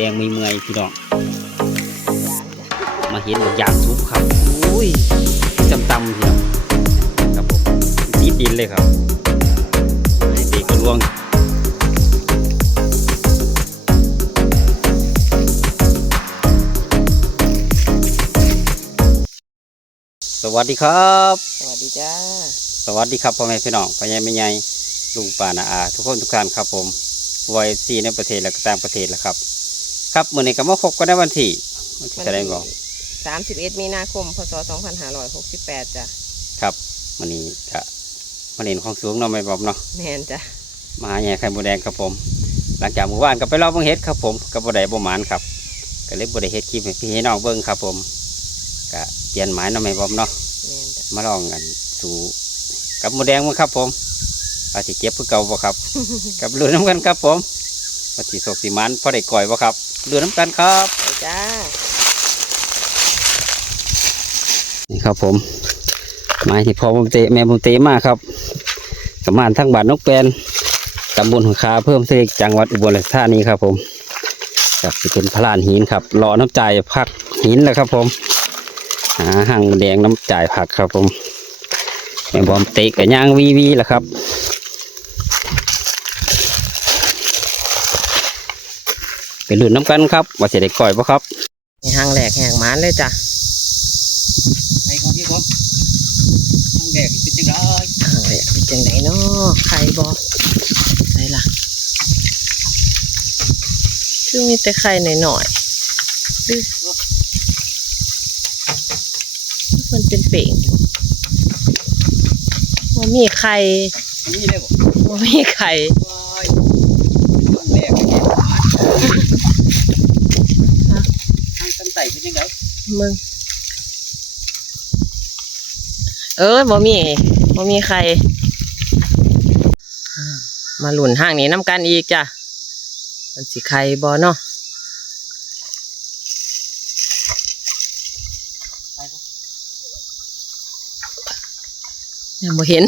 แดงเมื่อยพี่น้องมาเห็นบักยางซุปครับอุ้ยตำพี่น้องครับผมตีดินเลยครับเด็กก็ล่วงสวัสดีครับสวัสดีจ้าสวัสดีครับพ่อแม่พี่น้องพ่อใหญ่แม่ใหญ่ลุงป้าน้าอาทุกคนทุกท่านครับผมวัยซีในประเทศและก็ต่างประเทศแล้วครับครับเมื่อนี้ก็มาพบกันในวันที่แสดงก่อน31 มีนาคม พศ 2568จ้ะครับมื่อนี้จะมาเห็นของสูงเนาะไม่บอกเนาะแม่นจ้ะมาแย่ไข่มดแดงครับผมหลังจากหมู่บ้านก็ไปรอบเบิ่งเฮ็ดครับผมกับบ่ได้บ่หมานครับก็เลยบ่ได้เฮ็ดคลิปให้พี่ให้น้องเบิ่งครับผมก็เปลี่ยนหมายเนาะไม่บอกเนาะแม่นจ้ะมาลองกันสู่กับมดแดงมั้งครับผมว่าสิเจ็บเพื่อเก่าบ่ครับ กับเรือน้ำกันครับผมว่าสิโศกสิมันพอได้ก่อยบ่ครับเรือน้ำกันครับไปจ้านี่ครับผมไม้ที่พอผมเตะแม่ผมเตะมากครับประมาณทั้งบ้านนกแปนตำบลหัวคาเพิ่มเสกจังหวัดอุบลราชธานีครับผมกับสิเป็นพลานหินครับรอน้ำจ่ายผักหินแล้วครับผมหางแดงน้ำจ่ายผักครับผมแม่บอมเตะกับย่างวีแหละครับไปลุ้นน้ำกันครับว่าจะได้ก่อยป่ะครับหางแหลกแหงมันเลยจ้ะไอ้ของพี่ครับหางแหลกเป็นจังไงหางแหลกเป็นจังไงเนาะไข่บอใส่ละคือมีแต่ไข่หน่อยมันเป็นเป่งว่ามีไข่ว่ามีไข่มึงบ่มีใครมาหลุนห้างนี้น้ำกันอีกจ้ะมันสิใครบ่เนาะยังบ่เห็น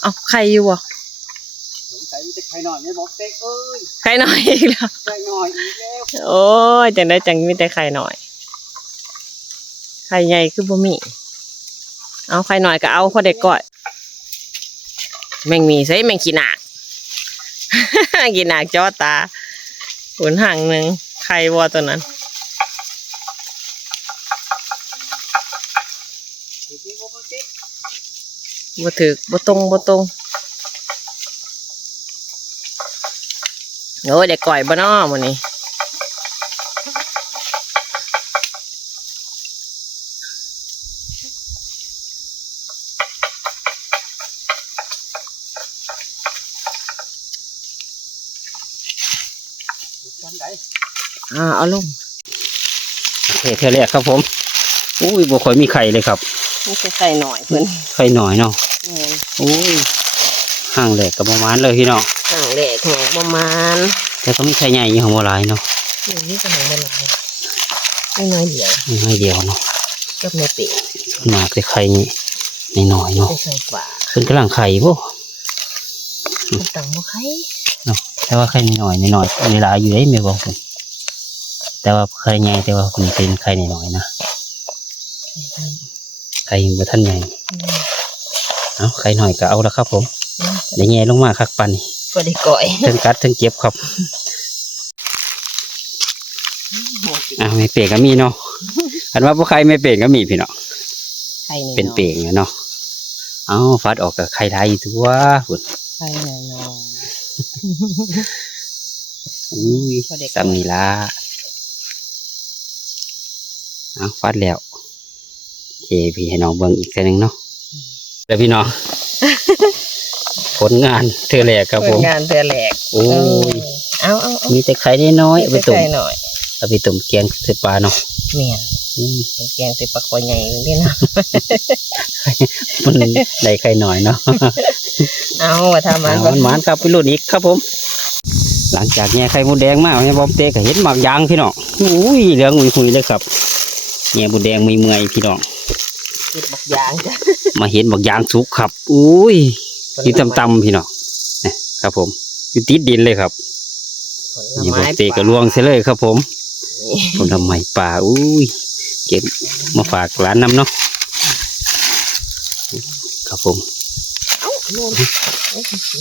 เอาใครอยู่บ่สงสัยมีแต่ไข่หน่อยไม่บอกเต็กเอ้ยไข่หน่อยอีกแล้วไข่หน่อยอีกแล้วโอ้ยจังได้จังมีแต่ไข่หน่อยไข่ใหญ่คือบ่มีเอาไข่หน่อยก็เอาพอเด็กก่อยแมงมีใส่แมงขี้หนาก ขี้หนากจ้อตาหุ่นห่างหนึ่งไข่วัวตัวนั้นบ่ถึกบ่ตรงโอ้ยเด็กก่อยบ่น้อมื้อนี้เอาลงโอเคเท่าแรกครับผมอุ้ยบ่ค่อยมีไข่เลยครับนี่คือไข่หน่อยเพื่อนไข่หน่อยเนาะอุ้ยห่างแหลกกับประมาณเลยพี่น้องห่างแหลกแหงประมาณแต่ก็ไม่ไข่ใหญ่ยี่ห้อโบราณเนาะนี่ก็หางโบราณไม่น้อยเดียวเนาะก็ไม่เปะหนักแต่ไข่นี่หน่อยเนาะไข่ฝาเป็นกระหลังไข่บ่ต่างบ่ไข่เนาะแต่ว่าไข่หน่อยเวลาอยู่ได้ไม่บอกผมแต่ว่าไข่ใหญ่แต่ว่าคุณเป็นไข่หน่อยนะไข่บ่ท่านใหญ่เอาไข่หน่อยก็เอาละครับผมเดี๋ยวแง่ลงมาคักปันพอได้ก่อยทั้งกัดทั้งเก็บครับไม่เปลี่ยนก็มีเนาะอันว่าพวกไข่ไม่เปลี่ยนก็มีพี่เนาะเป็นเปลี่ยนเนาะเอาฟัดออกกับไข่ไทยทั่วหุ่นไข่แน่นอนซ้ำนี่ละเอาฟัดแล้วเคพี่ให้น้องเบิ่งอีกทีนึงเนาะแล้วพี่น้องผลงานเธอแหลกครับผมงานเธอแหลกโอ้ยเอามีแต่ไข่น้อยเอาไปตุ่มแกงใส่ปลาเนาะเมียนแกงใส่ปลาคอใหญ่เลยนะมันได้ไข่หน่อยเนาะเอาทำมันหวานครับไปรุ่นอีกครับผมหลังจากแง่ไข่มดแดงมากแม่บอมเตะก็เห็นหมากยางพี่น้องอุ้ยเหลืองหุยเลยครับแง่มดแดงเมื่อยพี่น้องบักยางจ้ะมาเห็นบักยางสุกครับอุ้ยอยู่ตำพี่น้องครับผมอยู่ติดดินเลยครับ นี่ผมเตะกระลวงเสียเลยครับผมผลไม้ป่าอุ้ยเก็บมาฝากร้านน้ำเนาะครับผม เอ้าโน่น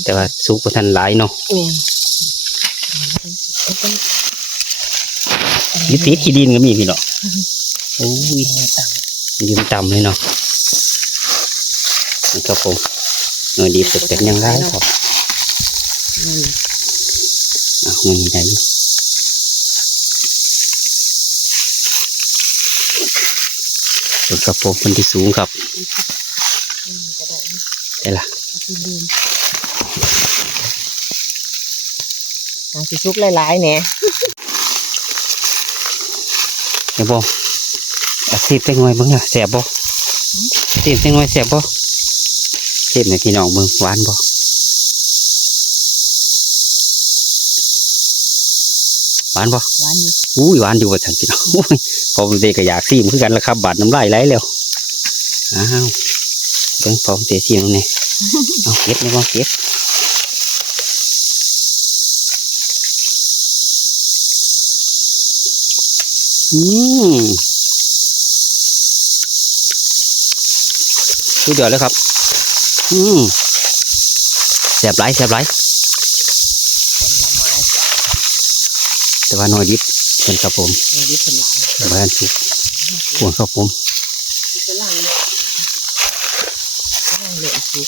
แต่ว่าสุกประทันหลายเนาะ เนี่ย ยึดติดขี้ดินก็มีพี่เนาะโอ้ยยืนต่ำเลยเนาะนี่ครับผมหน่อยดีสุดเป็นยังไงครับเงินไหนส่วนกระโปรงคนที่สูงครับได้ละ สิซุกหลายๆเนี่ย เดี๋ยวบอกอาซีบเต็งไว้เบิ่งอะแสบบ่ซีบเต็งไว้แสบบ่ซีบในพี่น้องเบิ่งหวานบ่หวานบ่ หวานอยู่ อุ้ยหวานอยู่ว่าฉันพี่น้องอุ้ยพอผมเตะก็อยากซีมคือกันละครับบาดน้ำลายไหลแล้วอ้าวเบิ่งพอผมเตะซีมตรงนี้เอาเก็บนี่บ่เก็บสุดยอดเลยครับแสบไหลแสบไหลแต่ว่าน้อยดิบเป็นครับผม มีดิเป็นหลาย แต่ว่าอันสุกปวดครับผม จะล่างเลยล่างเหลืองซุก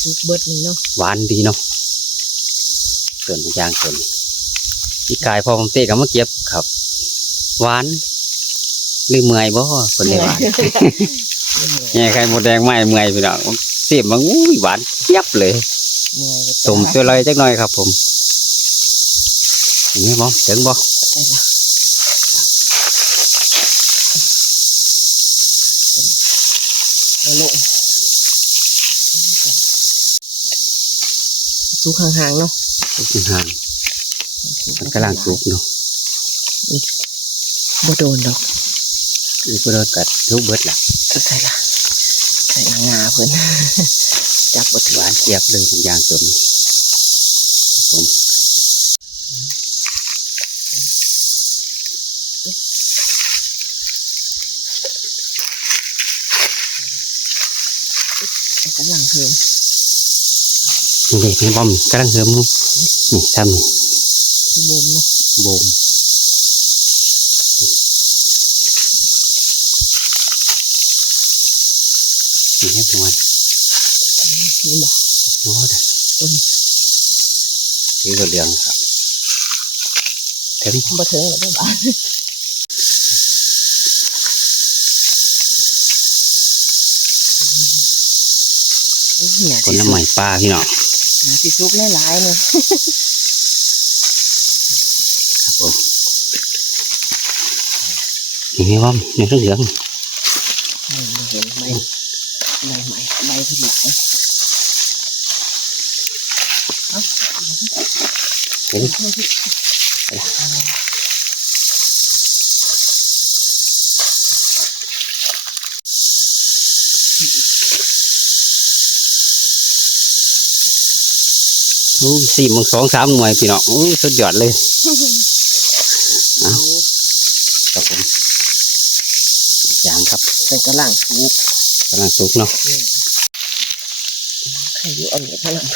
ซุกเบิดนี่เนาะ หวานดีเนาะเกินยางเกินพี่กายพอผมเตะกับมาเก็บครับหวานหรือเมื่อยบ่คนได้หวานเนี่ยใครหมดแดงไหมเมื่อยพี่น้องเสียบมันอุ้ยหวานเจี๊ยบเลยสมตัวลอยจักหน่อยครับผมอย่างนี้บ่ถึงบ่ ได้ละเอาลงซุกห่างๆเนาะ สุกห่างมันกำลังสุกเนาะ บ่โดนดอก อีกบ่โดนกัดทุกเบิดล่ะ ใส่ละใส่งาเพิ่น จับบ่ หวานเจี๊ยบเลยผมยางตัวนี้ครับผม กำลังเพิ่ม นี่เด็กนี่บอมกำลังเหิมนี่ทำนี่ บ่มเนาะ โบมนี่ให้พวน นี่บ่ โน้ตถือกระเดืองครับถึง บ่ถึงหรอกบ่าเนี่ย คนน้ำใหม่ปลาพี่น้อง สิซุกหลายๆเนี่ย ครับผมนี่ให้บอมนี่กระเดือง ไม่เห็นไหมใบเพิ่นหลาย เห็นโอ้สี่มึง2-3 หน่วยพี่น้องโอ้สุดยอดเลยเอาครับผมยางครับ ใส่กระลังซุก กำลังสุกเนาะ ใครอยู่อันนี้พลัง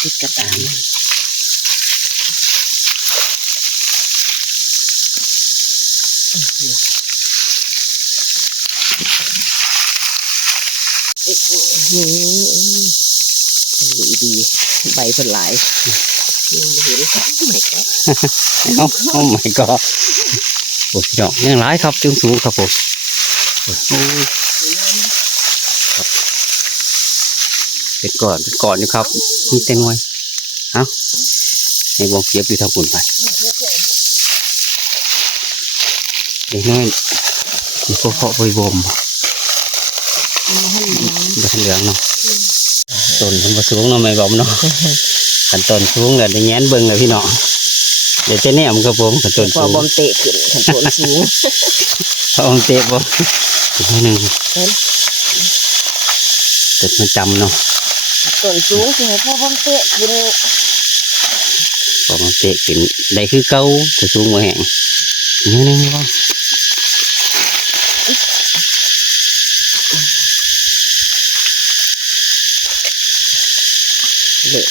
ติดกระตามดีใบเพิ่นหลายยังบ่เห็นไม่แก่ เอาใหม่ก็โอ้ยดอกยังหลายครับจึงสูงครับผมโอ้ยครับเป็นก่อนอยู่ครับมีแต่หน่วยเอาให้วงเก็บอยู่ทางปุ่นไปเด็กน้อยมีพวกเพาะใบบ่มใบเหลืองเนาะต้นมันมาสูงเนาะไม่บ่มเนาะขันต้นสูงเลยได้แง้นเบิ่งเลยพี่น้องเดี๋ยวจะแนมครับผมขันต้น พอ สูง บอมเตะขึ้นขันโซนสูง พระองค์เตะบ่อีกหนึ่ง เกิดมันจำเนาะ ส่วนสูงที่ให้พ่อพ่อเตะขึ้น พอมันเตะขึ้นได้คือเก่าแต่สูงกว่าแห้งนี่ว่า เลย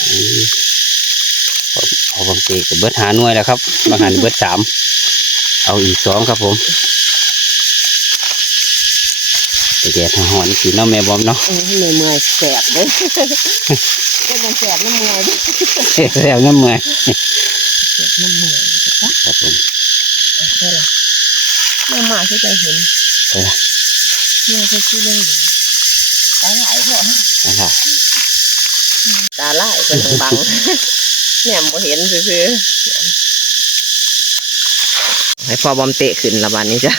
พอผมเตะกับเบิดหาหน่วยแล้วครับบางหันเบิด3เอาอีก2ครับผมแดดหอนสีน้ำแม่บอมเนาะ เมื่อยแสบเลยก็มันแสบน้ำเมื่อยดิ แซ่บน้ำเมื่อย แสบน้ำเมื่อยจ้ะ ครับผม ได้ละน้ำมาที่จะเห็น ไปละ เนี่ยคือที่เรื่องอยู่ตาไหลพ่อ ไปละ ตาไหลเป็นบังแหนมบ่เห็นซื่อๆให้พ่อบอมเตะขึ้นละบานนี้จ้ะ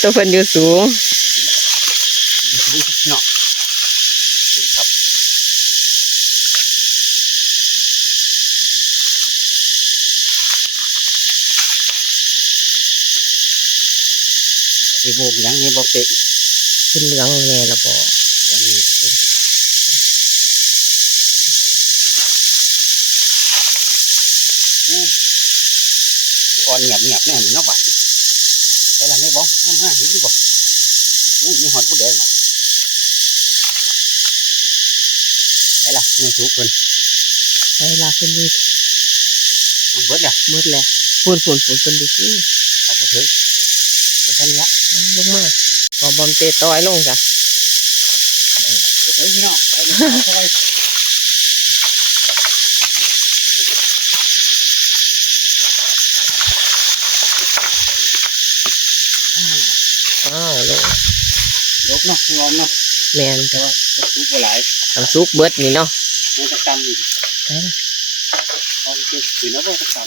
ตัวเพิ่นอยู่สูง เนาะครับไปโบกยังนี่บอเตะ เป็นเหลืองแน่ละบ่ ยังนี่เลยอ่อนเงียบแน่นี่เนาะบ่ไปละไม่บอกน้ำห้าเห็นดีบ่มีหอดผู้แดงบ่ไปละเนื้อสุกเพิ่น ใช้ลาขึ้นดี เบิดละ มืดแล้วฝุ่นเป็นดิซี่ เอาไปถึงเดี๋ยวท่านละ ลงมาพอบอมเตะต้อยลงจ้ะ ไปถึงพี่น้องไปเลยไปเลย ลง ยกเนาะงอมเนาะ แมน แต่ จ้ะ ว่าจะสุกบ่หลาย ทำซุกเบิดนี่เนาะ มันจะกำอีก ใช่ละ พอมันจะถือแล้วก็จะกำ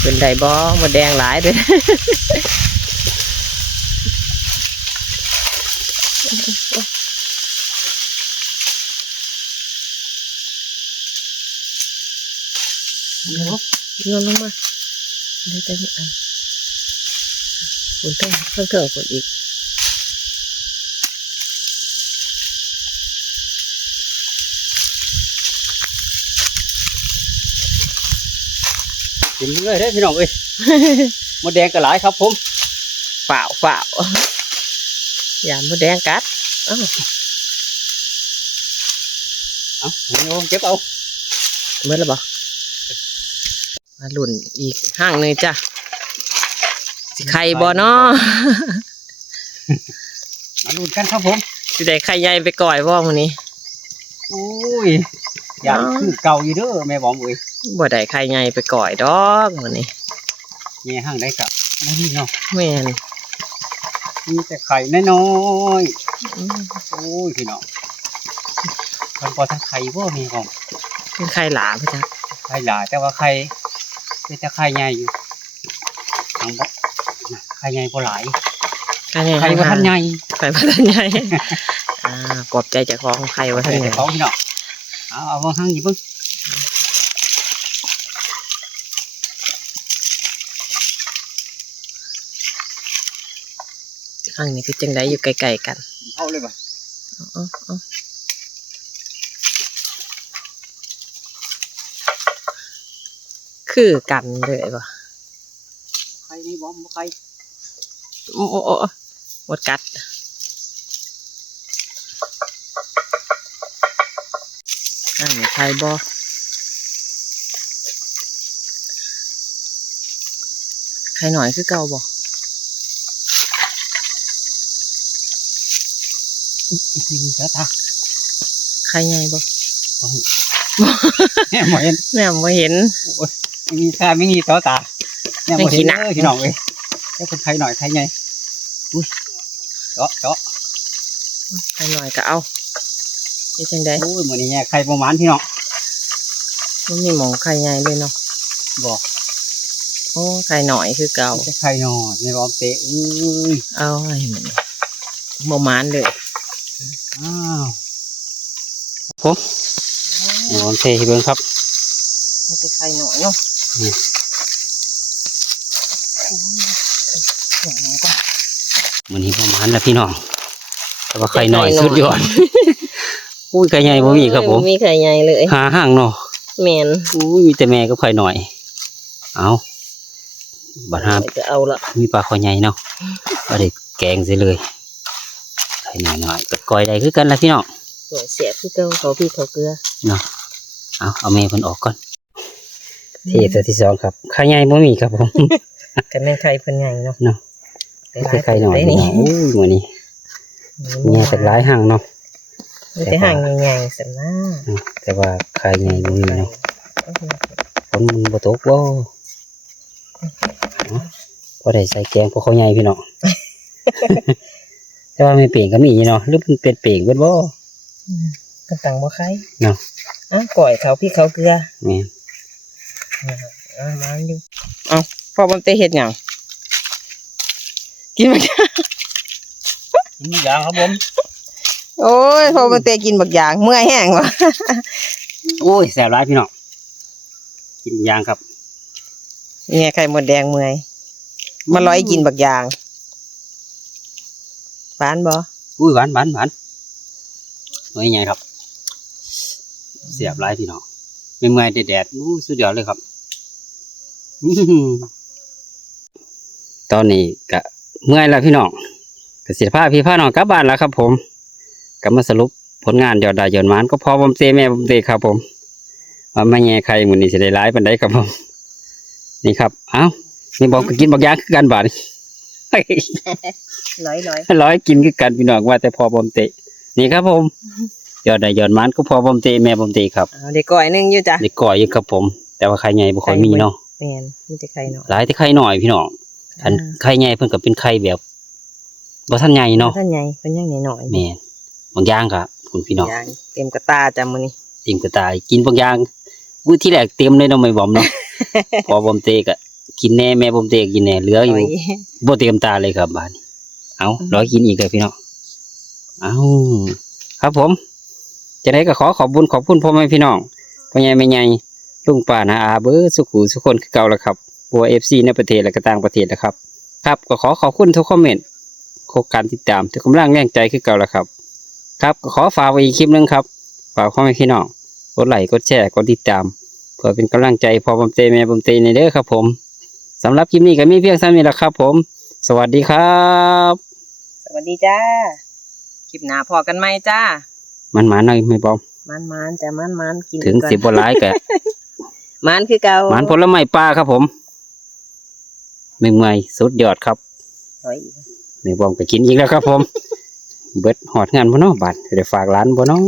เป็นไดบอหมดแดงหลายเด้อ เนาะ โยนลงมาเดี๋ยวจะอันฝุ่นเพิ่มฝุ่นอีก กินเลยได้พี่น้องเอ้ยมดแดงก็หลายครับผม ฝ่าวอย่าหมดแดงกัดอ้าว เอาโยมเก็บเอา เบิดแล้วบ่มาหลุ่นอีกห้างหนึงจ้ะสิไข่บ่เนาะ มาลุ้นกันครับผม สิได้ไข่ใหญ่ไปก่อยบ่มื้อนี้ โอ้ยอย่างคือเก่าอยู่เด้อแม่บอมเอ้ย บ่ได้ไข่ใหญ่ไปก่อยดอกมื้อนี้ แง่ห้างได้กับนี่เนาะ แม่น มีแต่ไข่น้อย อืม ๆโอ้ยพี่น้องมันพอทั้งไข่บ่แม่บอม เป็นไข่หลาพ่อจ้ะ ไข่หลายแต่ว่าไข่เป็นแต่ไข่ใหญ่อยู่ทางบ่ไข่ใหญ่บ่หลาย ไข่ใหญ่ ไข่บ่ทันใหญ่ ไข่บ่ทันใหญ่ ปลอบใจเจ้าของไข่บ่ทันใหญ่ ของพี่น้องเอามาห้างอยู่เบิ่ง ห้างนี้คือจังไดอยู่ไกลๆกัน เข้าเลยบ่ เอาคือกันเลยบ่ ไข่นี่บอมบ่ไข่ โอ้หมดกัดห้างนี้ไข่บ่ไข่หน่อยคือเก่าบ่ นี่จ้าตา ไข่ใหญ่บ่ แม่บ่เห็น แม่บ่เห็น โอ้ยไม่มีค่าไม่มีต่อตาแม่บ่เห็น ไม่ขี้หนัก พี่น้องเอ้ยแค่เป็นไข่หน่อยไข่ใหญ่อุ้ยเจาะ ไข่หน่อยก็เอาเป็นจังได โอ้ยมื้อนี้แย่ไข่ประมาณพี่น้อง มันมีหมองไข่ใหญ่เลยเนาะ บอก โอ้ไข่หน่อยคือเก่า จะไข่หน่อยแม่บอมเตะย เอาให้มันบ่มานเลย อ้าวผมแม่บอมเตะให้เบิ่งครับ มันเป็นไข่หน่อยเนาะ โอ้ มื้อนี้ประมาณแล้วพี่น้องแต่ว่าไข่น้อยสุดยอดอุ้ยไข่ใหญ่บ่มีครับผม มีไข่ใหญ่เลย หาห่างเนาะ แม่น อุ้ยมีแต่แม่กับไข่น้อย เอาบัดหาม จะเอาละ มีปลาคอใหญ่เนาะเอาได้แกงสิเลยไข่น้อยๆกับก้อยได้คือกันละพี่น้อง สวยเสียบคือเก่าเขาพี่เขาเกลือ เนาะเอาแม่เพิ่นออกก่อนเทีตัวที่สองครับไข่ใหญ่บ่มีครับผม กันแม่นไข่เพิ่นใหญ่เนาะ เนาะ ได้ ไข่น้อย ได้ พี่ นี่ น้องอุ้ยมื้อนี้แม่เป็นหลายห่างเนาะ มีแต่ห่างใหญ่ๆสันนะ แต่ว่าไข่ใหญ่บ่มีเนาะฝนมันบ่ตกบ่พอได้ใส่แกงพวกเขาใหญ่พี่น้อง แต่ว่าไม่เปลี่ยนก็มีเนาะหรือมันเป็นเปลี่ยนเบิดบ่ กันตังบ่ไข่ เนาะ ก่อยเขาพี่เขาเกลือ แม่น มาอยู่พ่อบอมเตเฮ็ดหยังกินบักยาง มีอย่างครับผม โอ้ยพ่อบอมเตกินบักยางเมื่อยแห้งวะ โอ้ยแซ่บหลายพี่น้องกินอย่างครับ เนี่ยไข่มดแดงเมื่อยมาร้อยกินบักยางหวานบ่ อุ้ยหวานหน่อยใหญ่ครับเสียบหลายพี่น้องเมื่อยๆแดดๆอู้สุดยอดเลยครับ ตอนนี้ก็เมื่อยแล้วพี่น้องก็สิพาพี่พาน้องกลับบ้านแล้วครับผมก็มาสรุปผลงานยอดได้ยอดหมานก็พอผมเตแม่ผมเตครับผมว่าไม่แง่ใครมื้อนี้สิได้หลายปานใดครับผมนี่ครับเอ้านี่บอกก็กินบักอยางคือกันบาด ร้อย ร้อยกินคือกันพี่น้องว่าแต่พอผมเตนี่ครับผมยอดได้ยอดหมานก็พอผมเตแม่ผมเตครับ เอาเด็กก่อยหนึงอยู่จ้ะ เด็กก่อยอยู่ครับผม แต่ว่าไข่ใหญ่บ่ค่อยมีเนาะ แม่นมีแต่ไข่น้อย หลายแต่ไข่น้อยพี่น้องคันไข่ใหญ่เพิ่นก็เป็นไข่แบบบ่ทันใหญ่เนาะ ท่านใหญ่เพิ่นยังน้อยๆ แม่นบางอย่างก็คุณพี่น้อง ยางเต็มกระตาจ้ะมื้อนี้ เต็มกระตายกินบางอย่างมื้อที่แรกเต็มเลยเนาะไม่บอมเนาะ พอบ่มเตก็กินแน่แม่บ่มเตก็กินแน่เหลืออยู่บ่เต็มตาเลยครับบาดนี้เอาร้อยกินอีกเลยพี่น้องเอาครับผมจะได้ก็ขอขอบคุณพ่อแม่พี่น้องพ่อใหญ่แม่ใหญ่ลุงป้าน้าอาเบิดสุขุสุกคนคือเก่าแล้วครับบัว FC ในประเทศและก็ต่างประเทศนะครับครับก็ขอบคุณทุกคอมเมนต์ทุกการติดตามทุกกำลังแรงใจคือเก่าแล้วครับครับก็ขอฝากไว้อีกคลิปนึงครับฝากพ่อแม่พี่น้องกดไลค์กดแชร์กดติดตามเพื่อเป็นกำลังใจพอบ่มเตแม่บ่มเตในเด้อครับผมสำหรับคลิปนี้ก็มีเพียงเท่านี้แหละครับผมสวัสดีครับ สวัสดีจ้าคลิปหน้าพอกันไหมจ้า มันหมาหน่อยไม่บอม มันจ้ะมันกิน ถึง ก่อน 10บ่หลายก็ มันคือเก่า หมานผลไม้ป่าครับผมไม่เมื่อยสุดยอดครับ ร้อยอีก ไม่บอมก็กินอีกแล้วครับผม เบิดหอดงานบ่เนาะบาดเดี๋ยวฝากร้านบ่เนาะ